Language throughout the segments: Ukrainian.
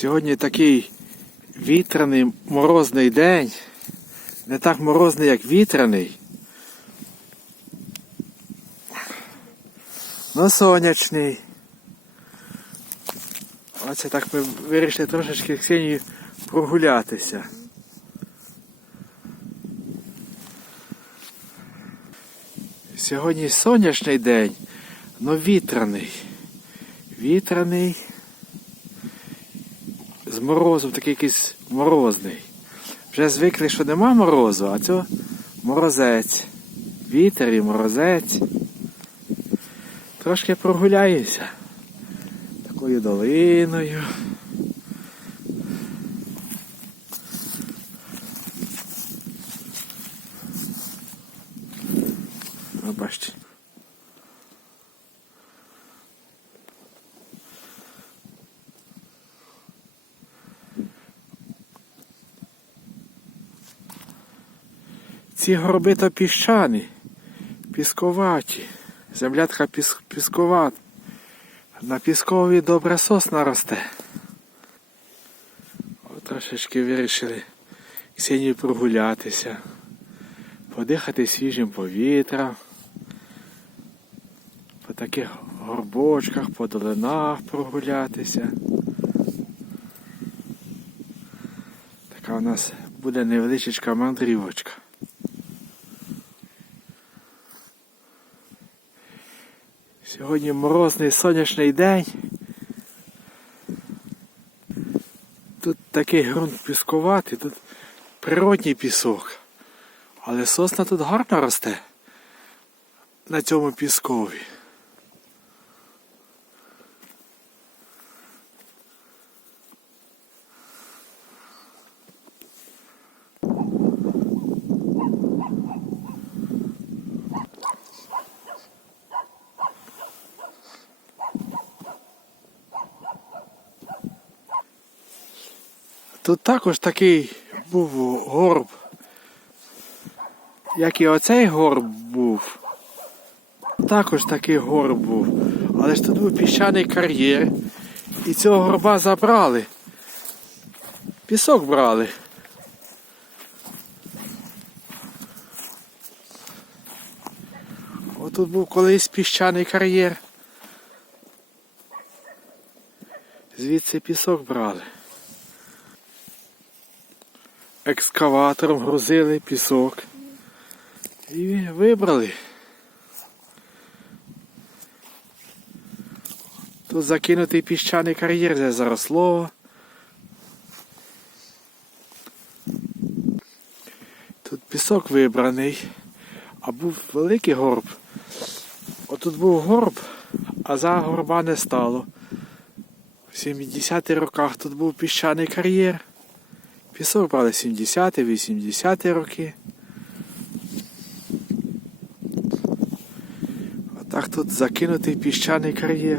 Сьогодні такий вітряний морозний день. Не так морозний, як вітряний. Ну, сонячний. Оце так ми вирішили трошечки Ксенію прогулятися. Сьогодні сонячний день, але вітряний. Вітряний. З морозом такий якийсь морозний. Вже звикли, що нема морозу, а це морозець. Вітер і морозець. Трошки прогуляюся. Такою долиною. Ну, бачите. Ці горби то піщані, пісковаті. Земля така піс, пісковата. На піскові добре сосна росте. От трошечки вирішили Ксенію прогулятися, подихати свіжим повітрям, по таких горбочках, по долинах прогулятися. Така у нас буде невеличка мандрівочка. Сьогодні морозний сонячний день. Тут такий ґрунт піскуватий, тут природній пісок. Але сосна тут гарно росте на цьому піскові. Тут також такий був горб, як і оцей горб був. Також такий горб був. Але ж тут був піщаний кар'єр. І цього горба забрали. Пісок брали. Отут був колись піщаний кар'єр. Звідси пісок брали. Екскаватором грузили пісок і вибрали. Тут закинутий піщаний кар'єр, де заросло. Тут пісок вибраний, а був великий горб. Отут був горб, а за горба не стало. В 70-х роках тут був піщаний кар'єр. Пісок брали 70-80 роки. Отак тут закинутий піщаний кар'єр.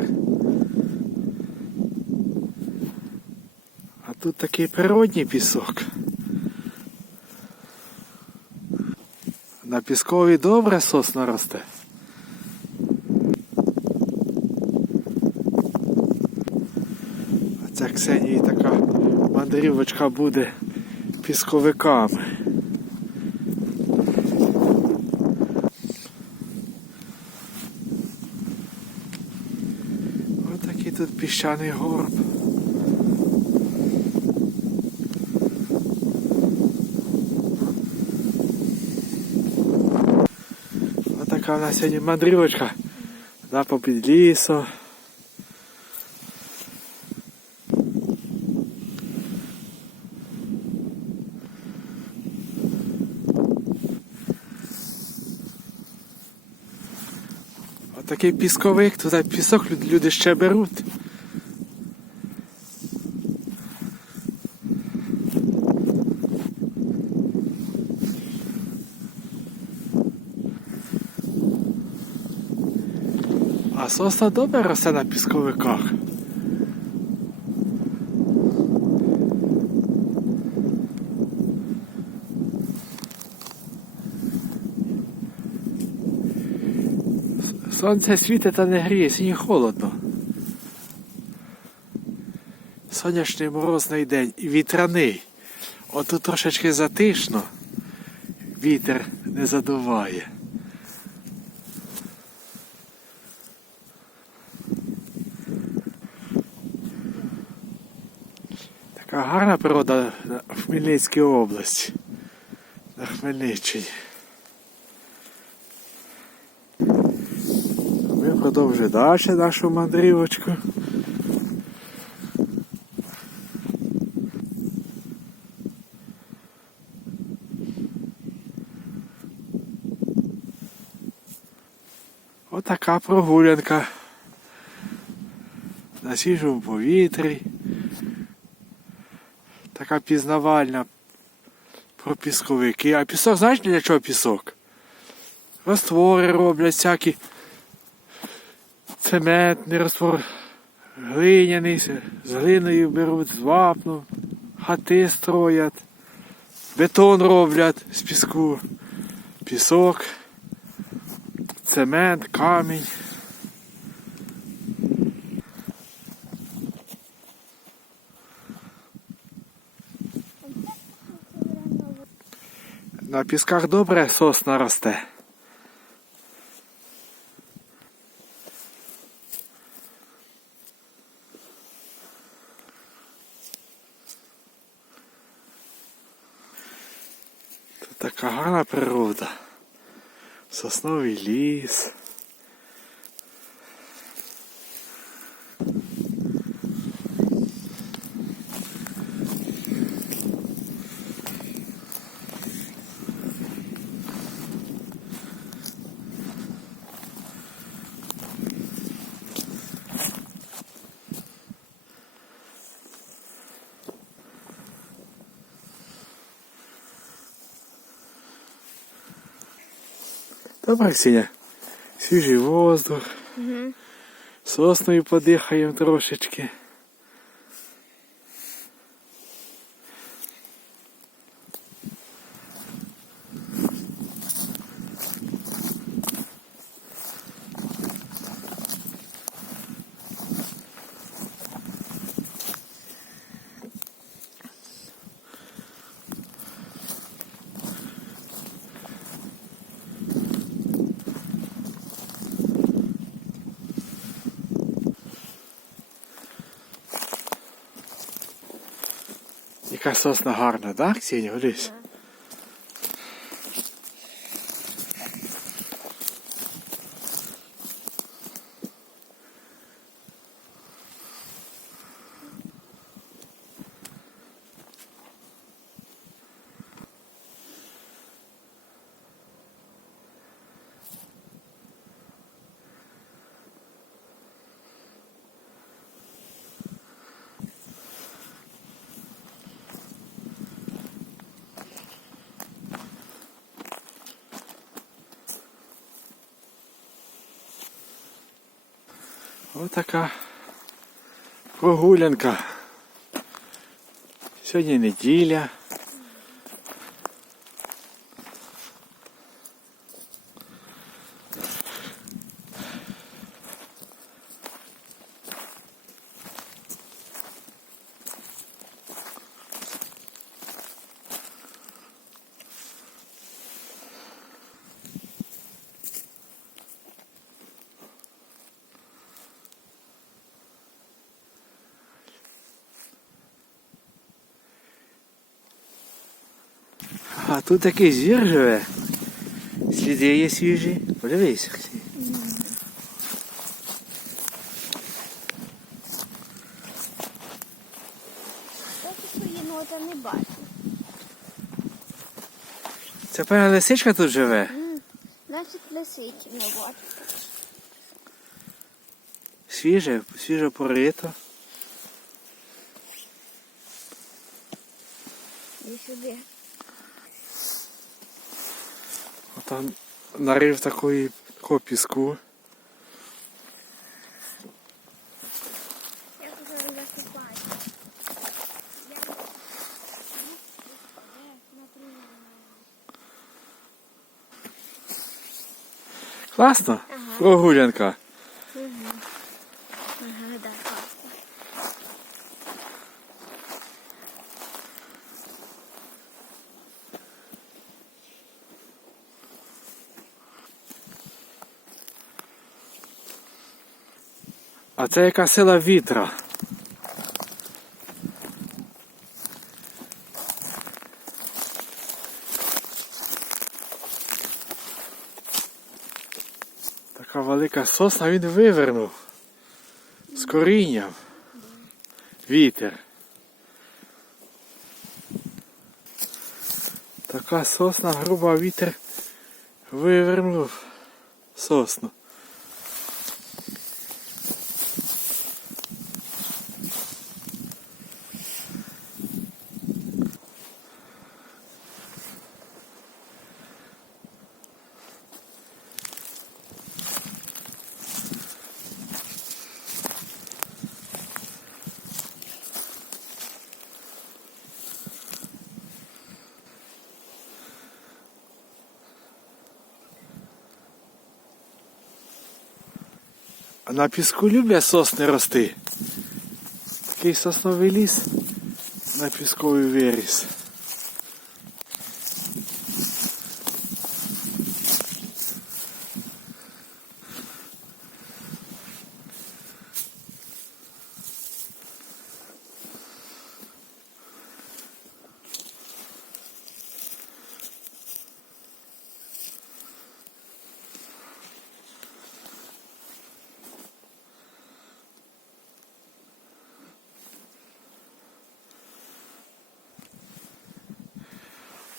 А тут такий природній пісок. На піскові добре сосна росте. А ця Ксенії така мандрівочка буде пісковиками. Отакий тут піщаний горб. Отака у нас сьогодні мандрівочка да, попід лісом. Отакий пісковик, туди пісок люди ще беруть. А соса добре росте на пісковиках. Сонце світить та не гріє, сьогодні холодно. Сонячний морозний день і вітряний. Отут трошечки затишно. Вітер не задуває. Така гарна природа в Хмельницькій області. На Хмельниччині. Ми продовжуємо далі нашу мандрівочку. Отака прогулянка. На свіжому повітрі. Така пізнавальна про пісковики. А пісок, знаєш для чого пісок? Роствори роблять всякі цементний роствор, глиняний, з глиною беруть, з вапном, хати строять, бетон роблять з піску, пісок, цемент, камінь. На пісках добре сосна росте. Така гарна природа. Сосновий ліс. Добре, Ксеня. Свіжий воздух. Угу. Сосною подихаємо трошечки. Яка сосна гарна, так, Ксеня? Олесь? Отака прогулянка. Сьогодні неділя. А тут такий звір живе. Сліди є свіжі. Подивись. Єнота не бачу. Це певна лисичка тут живе. Значить лисичі не бачу. Свіже, свіже порито. І сюди. Там нарив такої, такого піску. Я тут зараз закупаю. Класно? Ага. Прогулянка. А це яка сила вітра. Така велика сосна він вивернув. З корінням. Вітер. Така сосна груба вітер вивернув сосну. На піску люблять сосни рости. Такий сосновий ліс на пісковий виріс.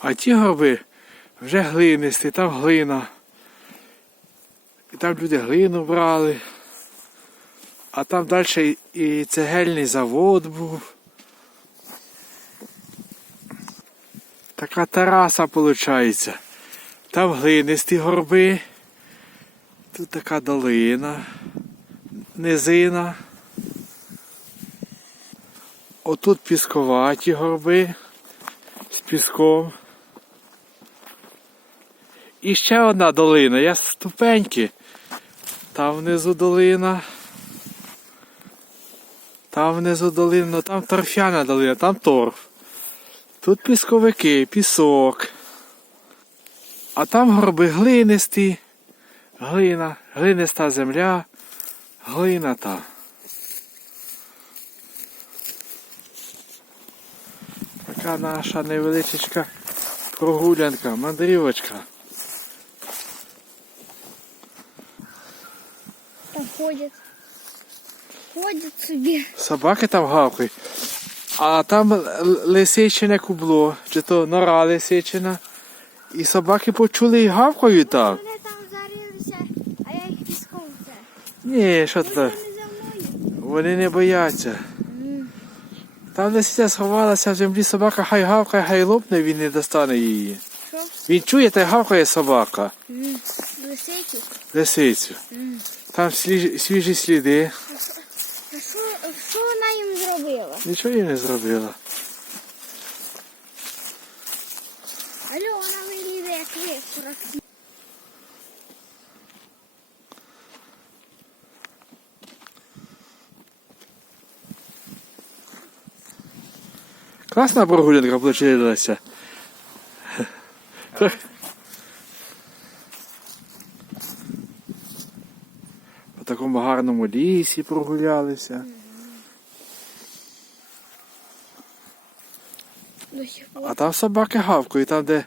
А ті горби вже глинисті, там глина. І там люди глину брали. А там далі і цегельний завод був. Така тераса виходить. Там глинисті горби. Тут така долина, низина. Отут пісковаті горби з піском. І ще одна долина, є ступеньки. Там внизу долина. Там внизу долина, ну там торфяна долина, там торф. Тут пісковики, пісок. А там горби глинисті. Глина, глиниста земля, глина та. Така наша невеличка прогулянка, мандрівочка. Там ходять. Ходять собі. Собаки там гавкають. А там лисичине кубло, чи то нора лисичина. І собаки почули і гавкають там. Вони там зарилися, а я їх піском це. Ні, що це? Вони не бояться. Там лисиця сховалася в землі собака, хай гавкає, хай лопне, він не достане її. Що? Він чує, та й гавкає собака, М, Лисичі. лисицю. Там свіжі, свіжі сліди. А що, що вона їм зробила? Нічого їй не зробила. Алло, вона вилізе як вихора. Класна прогулянка получилася. По такому гарному лісі прогулялися. Сих. А там собаки гавкають, там де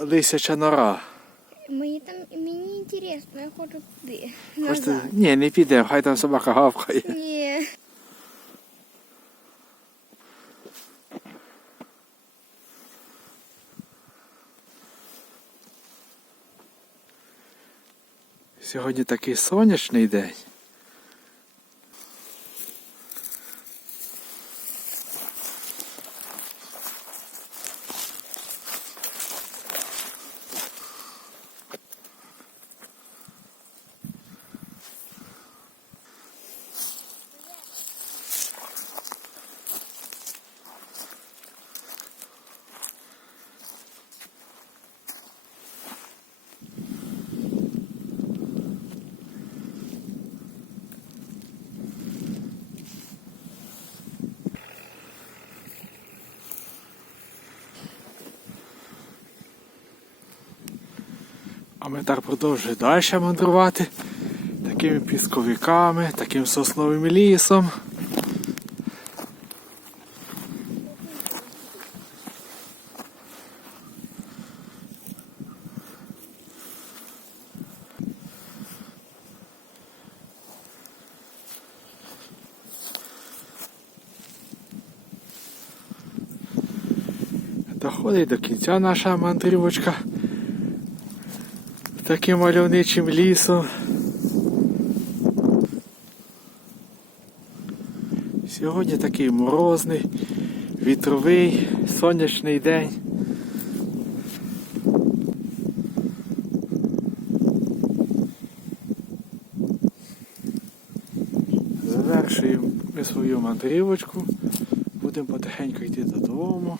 лисяча нора. Мені там мені інтересно, я хочу туди. Хочете? Ні, не підемо, хай там собака гавкає. Ні. Сьогодні такий сонячний день. А ми так продовжуємо далі мандрувати. такими пісковиками, таким сосновим лісом. Доходить до кінця наша мандрівочка таким мальовничим лісом. Сьогодні такий морозний, вітровий, сонячний день. Завершуємо ми свою мандрівочку. Будемо потихеньку йти додому.